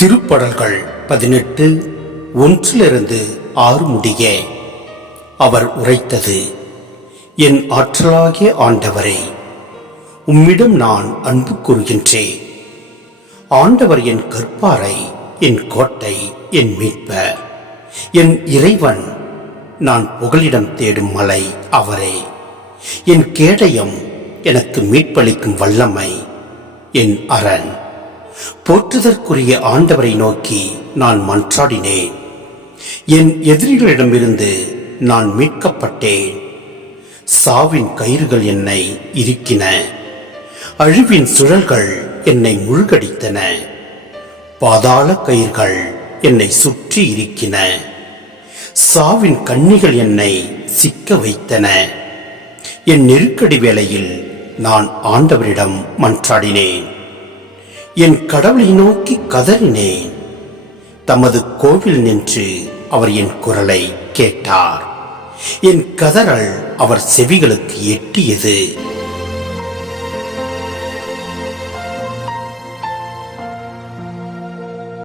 திருப்படல்கள் பதினெட்டு ஒன்றிலிருந்து ஆறு முடிய. அவர் உரைத்தது என் ஆற்றலாகிய ஆண்டவரே உம்மிடம் நான் அன்பு கூறுகின்றேன். ஆண்டவர் என் கற்பாரை என் கோட்டை என் மீட்ப. என் இறைவன் நான் புகலிடம் தேடும் மலை அவரே. என் கேடயம் எனக்கு மீட்பளிக்கும் வல்லமை என் அரண். போற்றுதற்குரிய ஆண்டவரை நோக்கி நான் மன்றாடினேன். என் எதிரிகளிடமிருந்து நான் மீட்கப்பட்டேன். சாவின் கயிறுகள் என்னை இருக்கின அழிவின் சுழல்கள் என்னை முழுகடித்தன. பாதாள கயிர்கள் என்னை சுற்றி இருக்கின சாவின் கண்ணிகள் என்னை சிக்க வைத்தன. என் நெருக்கடி வேளையில் நான் ஆண்டவரிடம் மன்றாடினேன். என் கடவுளை நோக்கி கதறினேன். தமது கோவில் நின்று அவர் என் குரலை கேட்டார். என் கதறல் அவர் செவிகளுக்கு எட்டியது.